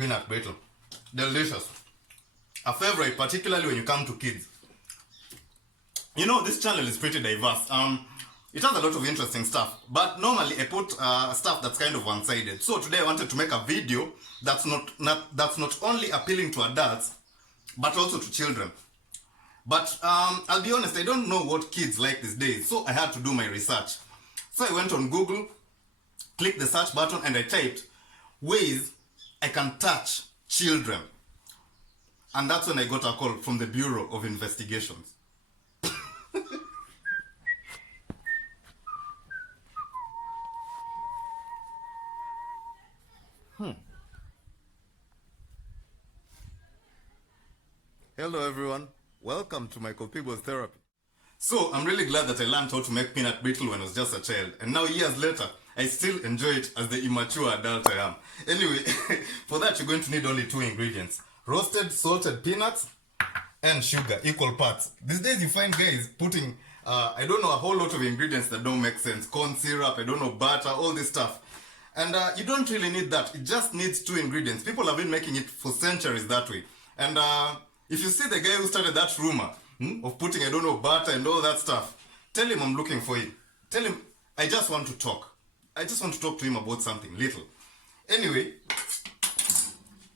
peanut brittle. Delicious. A favorite, particularly when you come to kids. You know, this channel is pretty diverse. It has a lot of interesting stuff, but normally I put stuff that's kind of one-sided. So today I wanted to make a video that's not only appealing to adults, but also to children. But I'll be honest, I don't know what kids like these days, so I had to do my research. So I went on Google, clicked the search button, and I typed ways I can touch children. And that's when I got a call from the Bureau of Investigations. Hello everyone, welcome to my People's Therapy. So I'm really glad that I learned how to make peanut brittle when I was just a child, and now years later, I still enjoy it as the immature adult I am. Anyway, for that you're going to need only 2 ingredients. Roasted salted peanuts and sugar, equal parts. These days you find guys putting, I don't know, a whole lot of ingredients that don't make sense. Corn syrup, I don't know, butter, all this stuff. And you don't really need that. It just needs 2 ingredients. People have been making it for centuries that way. And if you see the guy who started that rumor of putting, I don't know, butter and all that stuff, tell him I'm looking for him. Tell him I just want to talk. I just want to talk to him about something little. Anyway,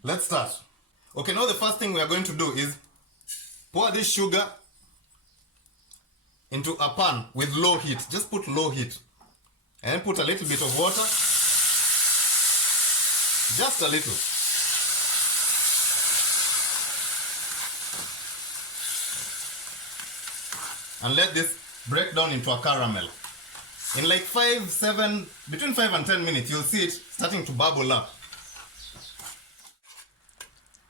let's start. Okay, now the first thing we are going to do is pour this sugar into a pan with low heat. Just put low heat. And then put a little bit of water. Just a little. And let this break down into a caramel. In like between 5 and 10 minutes, you'll see it starting to bubble up.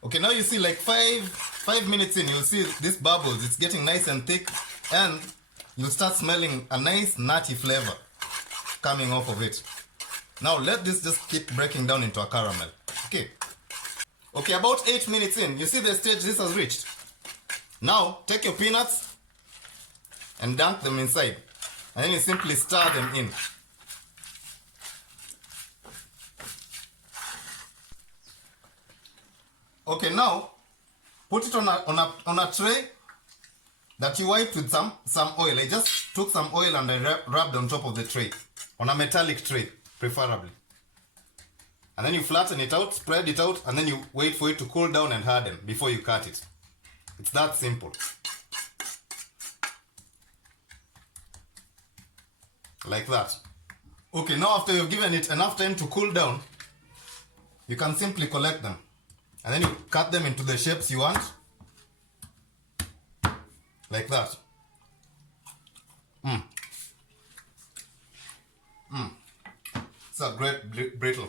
Okay, now you see like 5 minutes in, you'll see this bubbles, it's getting nice and thick, and you'll start smelling a nice nutty flavor coming off of it. Now let this just keep breaking down into a caramel. Okay, about 8 minutes in, you see the stage this has reached. Now take your peanuts and dunk them inside, and then you simply stir them in. Okay, now put it on a tray that you wiped with some oil. I just took some oil and I rubbed on top of the tray, on a metallic tray preferably. And then you flatten it out, spread it out, and then you wait for it to cool down and harden before you cut it. It's that simple. Like that. Okay, now after you've given it enough time to cool down, you can simply collect them. And then you cut them into the shapes you want. Like that. It's a great brittle.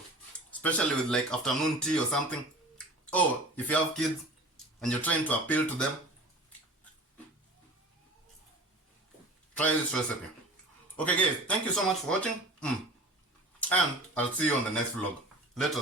Especially with like afternoon tea or something. Or if you have kids and you're trying to appeal to them, try this recipe. Okay guys, thank you so much for watching. And I'll see you on the next vlog. Later.